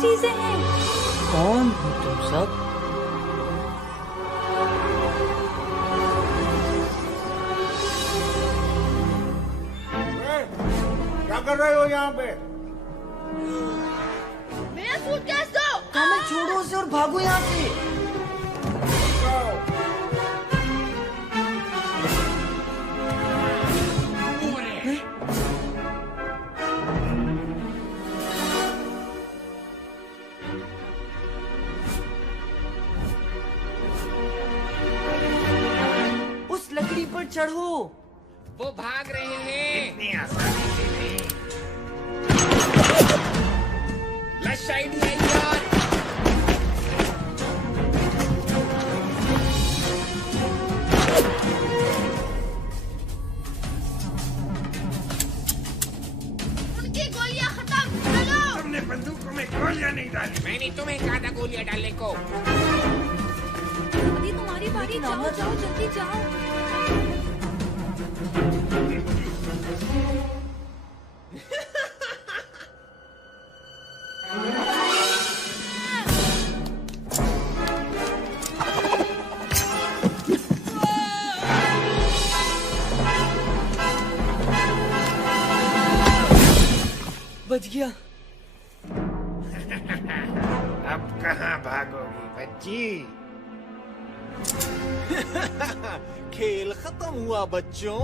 चीजें हैं। कौन हो तुम सब? क्या कर रहे हो यहाँ पे? मेरा सूटकेस दो। कमल छोड़ो उसे और भागो यहाँ से। उस लकड़ी पर चढ़ो। वो भाग रहे हैं। इतनी आसानी से नहीं। लश आइडिया यार। उनकी गोलियां खत्म। चलो। तुमने बंदूकों में गोलियां नहीं डाली। मैंने तुम्हें कहा था गोलियां डालने को। अभी तुम्हारी बारी, जाओ जाओ जल्दी जाओ। बच गया। अब कहाँ भागोगी बच्ची? खेल खत्म हुआ बच्चों।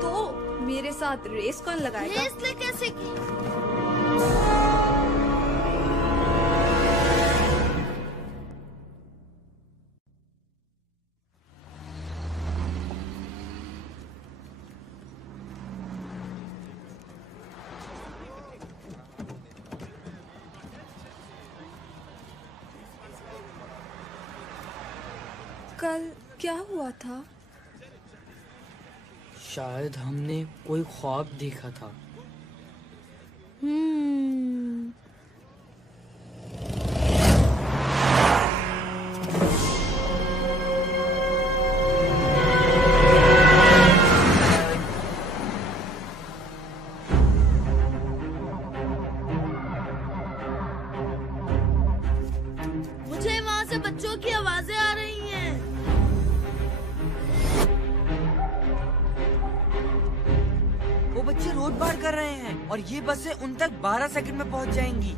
तो मेरे साथ रेस कौन लगाएगा? रेस ले कैसे की? कल क्या हुआ था? शायद हमने कोई ख्वाब देखा था। मुझे वहाँ से बच्चों की आवाजें आ रही हैं। वो बच्चे रोड पार कर रहे हैं और ये बसें उन तक 12 सेकंड में पहुंच जाएंगी।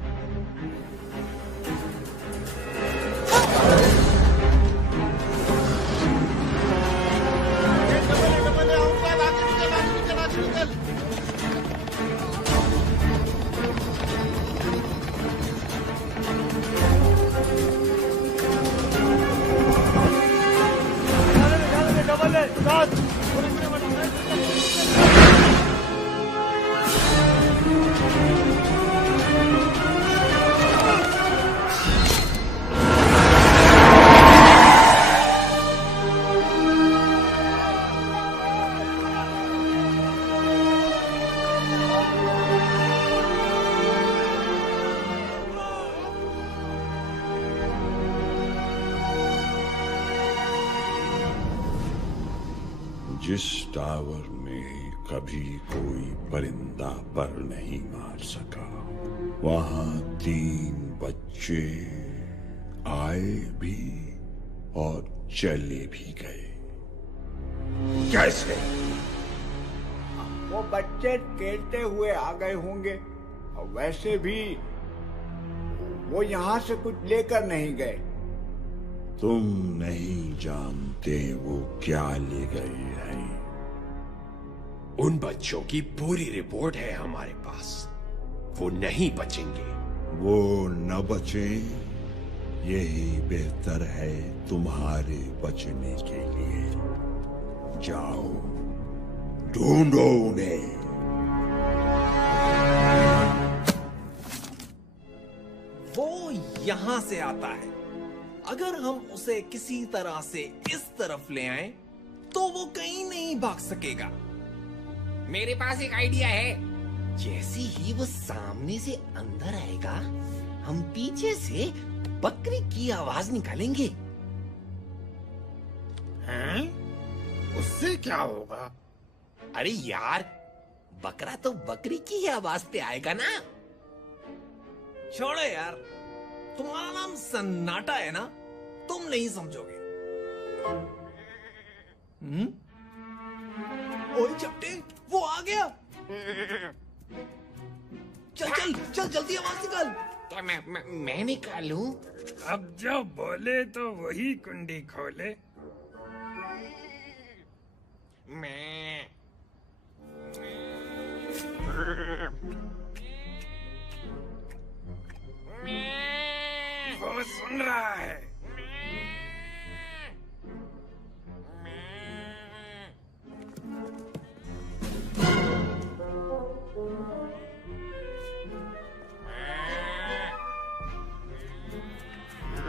जिस टावर में कभी कोई परिंदा पर नहीं मार सका, वहां 3 बच्चे आए भी और चले भी गए। कैसे? वो बच्चे खेलते हुए आ गए होंगे, और वैसे भी वो यहाँ से कुछ लेकर नहीं गए। तुम नहीं जानते वो क्या ले गए हैं। उन बच्चों की पूरी रिपोर्ट है हमारे पास। वो नहीं बचेंगे। वो न बचे, यही बेहतर है तुम्हारे बचने के लिए। जाओ, ढूंढो उन्हें। वो यहां से आता है। अगर हम उसे किसी तरह से इस तरफ ले आए तो वो कहीं नहीं भाग सकेगा। मेरे पास एक आइडिया है। जैसे ही वो सामने से अंदर आएगा, हम पीछे से बकरी की आवाज निकालेंगे। हैं? उससे क्या होगा? अरे यार, बकरा तो बकरी की ही आवाज पे आएगा ना। छोड़ो यार, तुम्हारा नाम सन्नाटा है ना, तुम नहीं समझोगे। ओए चपटे, वो आ गया। चल चल चल, जल्दी आवाज निकाल। क्या मैं निकालूं? अब जो बोले तो वही कुंडी खोले। मैं वो सुन रहा है।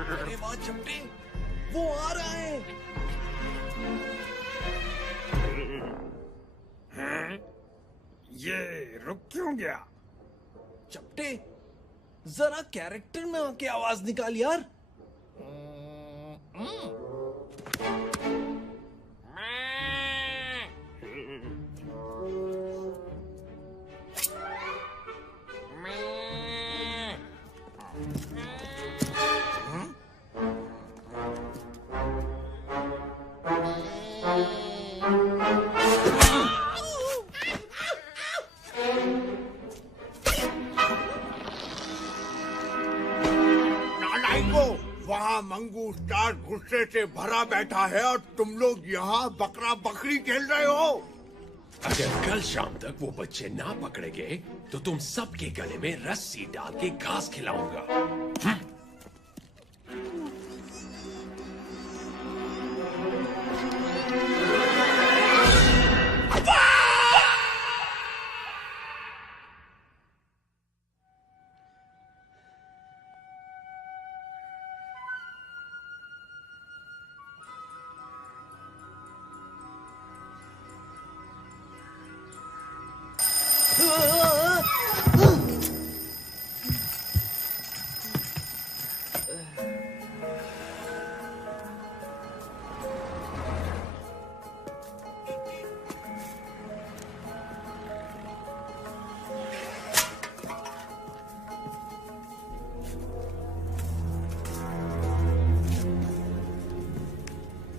अरे वाह चपटे, वो आ रहा है। हैं? ये रुक क्यों गया? चपटे, जरा कैरेक्टर में आके आवाज निकाल यार। वहाँ मंगू स्टार गुस्से से भरा बैठा है और तुम लोग यहाँ बकरा बकरी खेल रहे हो। अगर कल शाम तक वो बच्चे ना पकड़े गए तो तुम सबके गले में रस्सी डाल के घास खिलाऊंगा।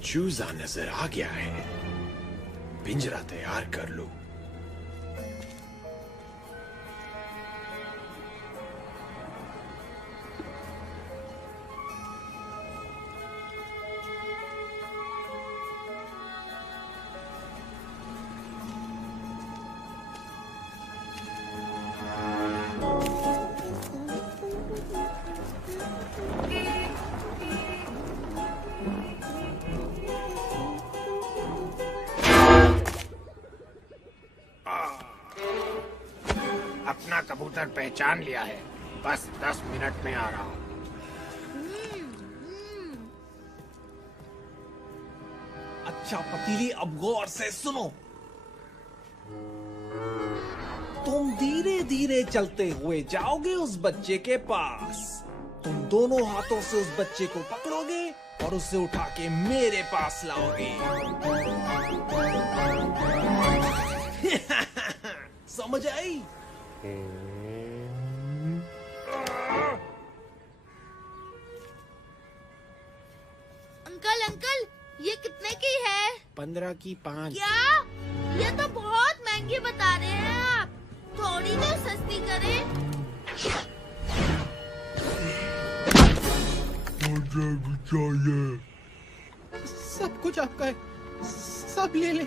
चूजा नजर आ गया है। पिंजरा तैयार कर लो। अपना कबूतर पहचान लिया है। बस 10 मिनट में आ रहा हूँ। अच्छा पतीली, अब गौर से सुनो। तुम धीरे धीरे चलते हुए जाओगे उस बच्चे के पास। तुम दोनों हाथों से उस बच्चे को पकड़ोगे और उसे उठा के मेरे पास लाओगे। समझ आई? अंकल अंकल, ये कितने की है? 15 की 5। क्या? ये तो बहुत महंगी बता रहे हैं आप। थोड़ी तो सस्ती करें। सब कुछ आपका है, सब ले ले।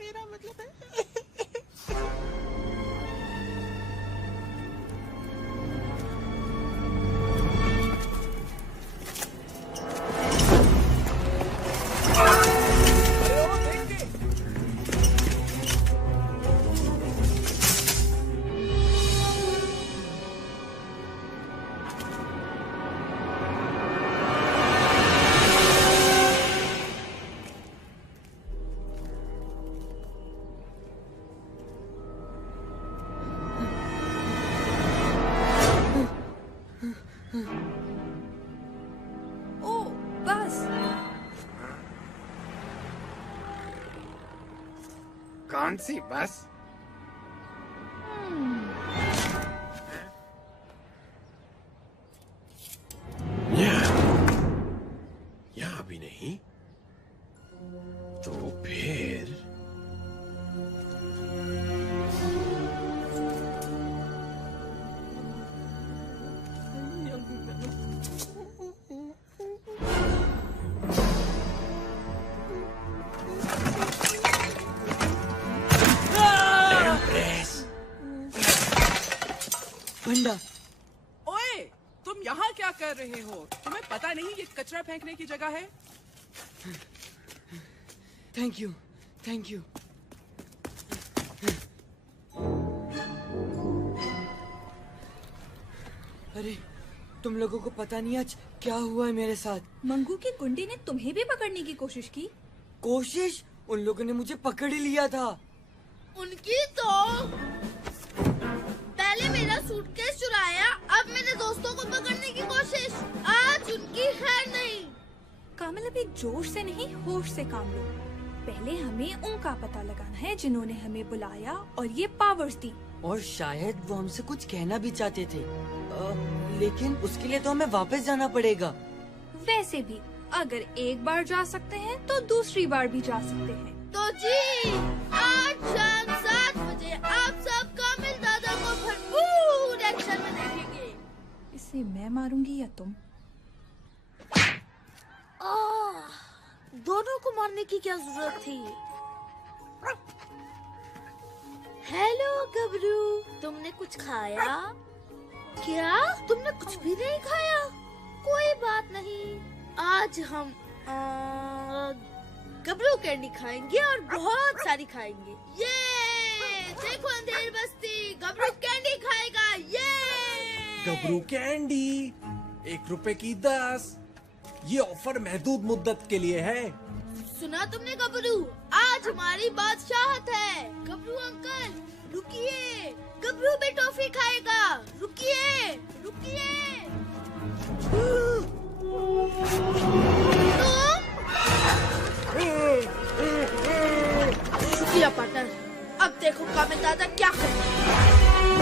मेरा मतलब है कौन सी बस? यहाँ भी नहीं तो फिर बंडा, ओए, तुम यहाँ क्या कर रहे हो? तुम्हें पता नहीं ये कचरा फेंकने की जगह है? Thank you, thank you. अरे, तुम लोगों को पता नहीं आज क्या हुआ है मेरे साथ। मंगू की गुंडी ने तुम्हें भी पकड़ने की कोशिश की। कोशिश? उन लोगों ने मुझे पकड़ ही लिया था। उनकी तो पहले मेरा सूटकेस चुराया, अब मेरे दोस्तों को पकड़ने की कोशिश। आज उनकी खैर नहीं। कामल, अभी जोश से नहीं होश से काम लो। पहले हमें उनका पता लगाना है जिन्होंने हमें बुलाया और ये पावर्स दी। और शायद वो हमसे कुछ कहना भी चाहते थे, लेकिन उसके लिए तो हमें वापस जाना पड़ेगा। वैसे भी अगर एक बार जा सकते हैं तो दूसरी बार भी जा सकते हैं। तो जी, आज शाम 7 बजे आप सब कामिल दादा को भरपूर एक्शन में देखेंगे। इसे मैं मारूंगी या तुम? दोनों को मारने की क्या जरूरत थी? हेलो गबरू, तुमने कुछ खाया? क्या तुमने कुछ भी नहीं खाया? कोई बात नहीं, आज हम गबरू कैंडी खाएंगे और बहुत सारी खाएंगे। ये देखो अंधेर बस्ती, गबरू कैंडी खाएगा। ये गबरू कैंडी 1 रुपए की 10। ये ऑफर महदूद मुद्दत के लिए है। सुना तुमने गबरू? आज हमारी बादशाहत है। गबरू अंकल रुकिए, गबरू भी टॉफी खाएगा। रुकिए रुकिए। शुक्रिया पार्टनर। अब देखो कामिल दादा क्या करें।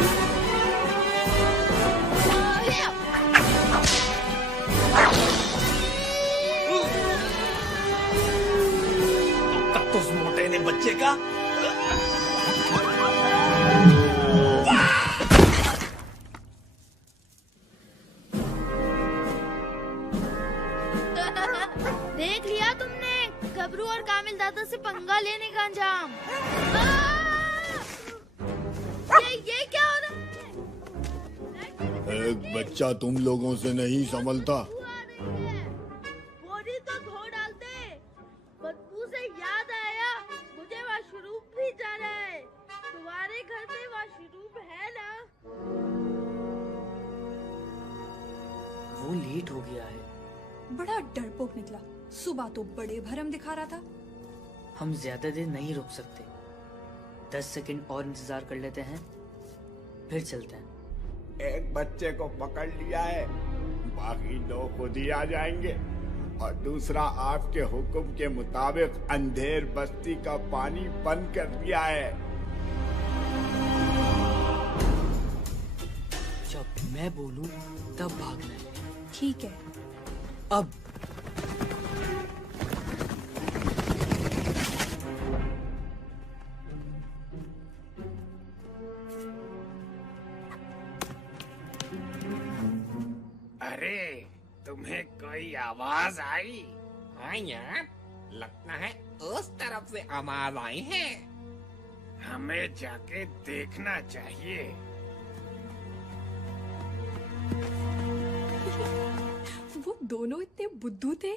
तो उस मोटे ने बच्चे का देख लिया तुमने गबरू और कामिल दादा से पंगा लेने का अंजाम। एक बच्चा तुम लोगों से नहीं संभलता। बोरी तो धो डालते। बदबू से याद आया, मुझे वॉशरूम भी जाना है। तुम्हारे घर में वॉशरूम है ना? वो लेट हो गया है। बड़ा डरपोक निकला। सुबह तो बड़े भरम दिखा रहा था। हम ज्यादा देर नहीं रुक सकते। 10 सेकंड और इंतजार कर लेते हैं, फिर चलते हैं। एक बच्चे को पकड़ लिया है, बाकी 2 खुद ही आ जाएंगे। और दूसरा आपके हुक्म के मुताबिक अंधेर बस्ती का पानी बंद कर दिया है। जब मैं बोलूं तब भागना है। ठीक है। अब अरे तुम्हें कोई आवाज आई? हाँ यार, लगता है उस तरफ से आवाज आई है। हमें जाके देखना चाहिए। वो दोनों इतने बुद्धू थे।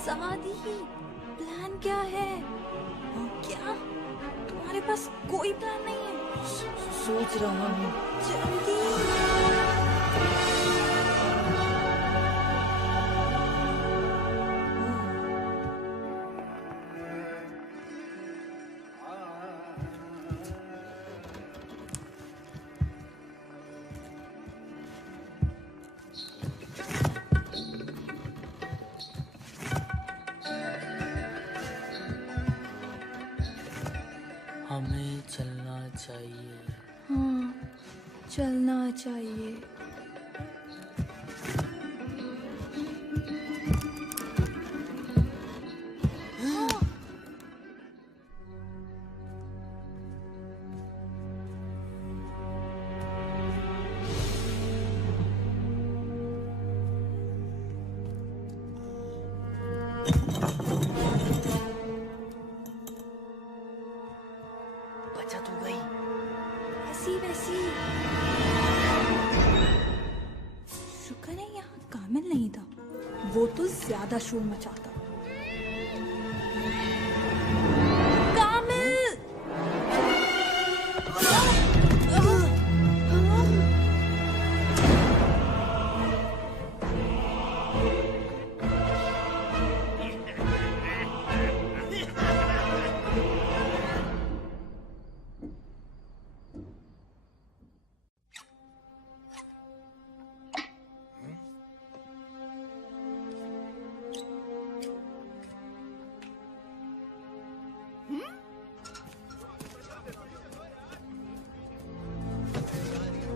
समाधि, प्लान क्या है? क्या तुम्हारे पास कोई प्लान नहीं है? सोच रहा हूँ। जल्दी। हमें चलना चाहिए। हाँ, चलना चाहिए। बचत हो गई। ऐसी वैसी। शुक्र है यहाँ कामिल नहीं था, वो तो ज्यादा शोर मचाता। कामिल!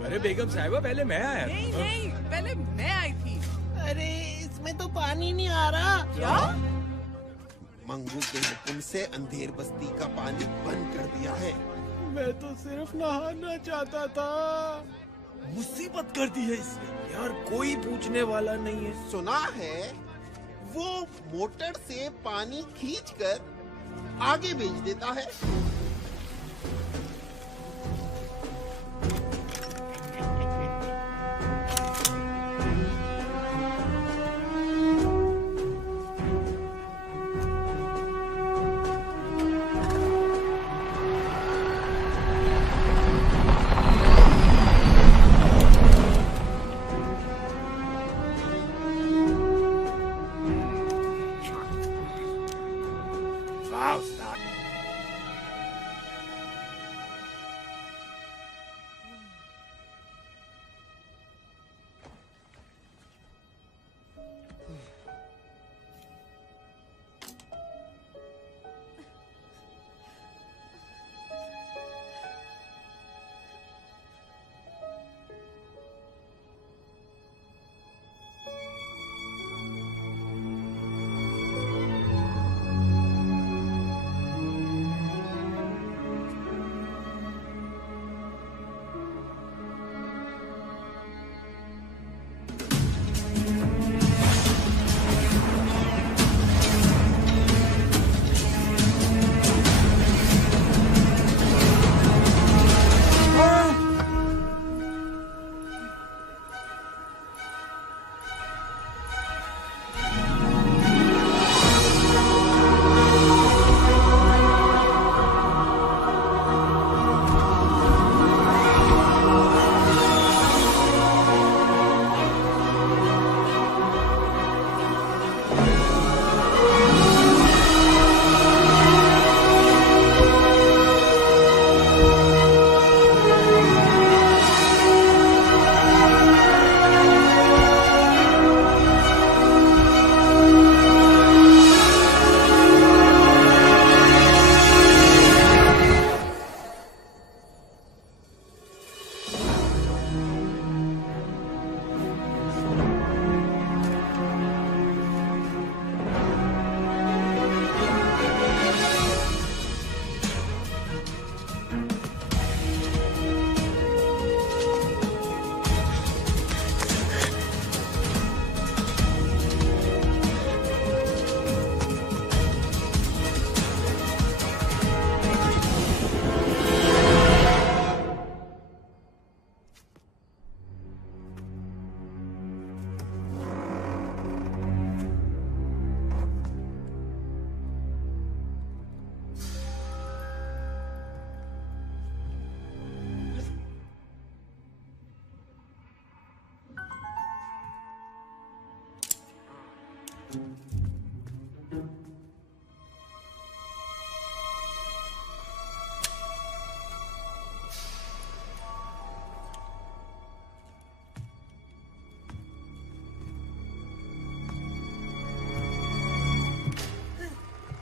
अरे बेगम साहिबा, पहले मैं आया। नहीं नहीं, पहले मैं आई थी। अरे इसमें तो पानी नहीं आ रहा। क्या? मंगू के हुक्म से अंधेर बस्ती का पानी बंद कर दिया है। मैं तो सिर्फ नहाना चाहता था। मुसीबत कर दी है इसने। यार कोई पूछने वाला नहीं है। सुना है वो मोटर से पानी खींचकर आगे भेज देता है।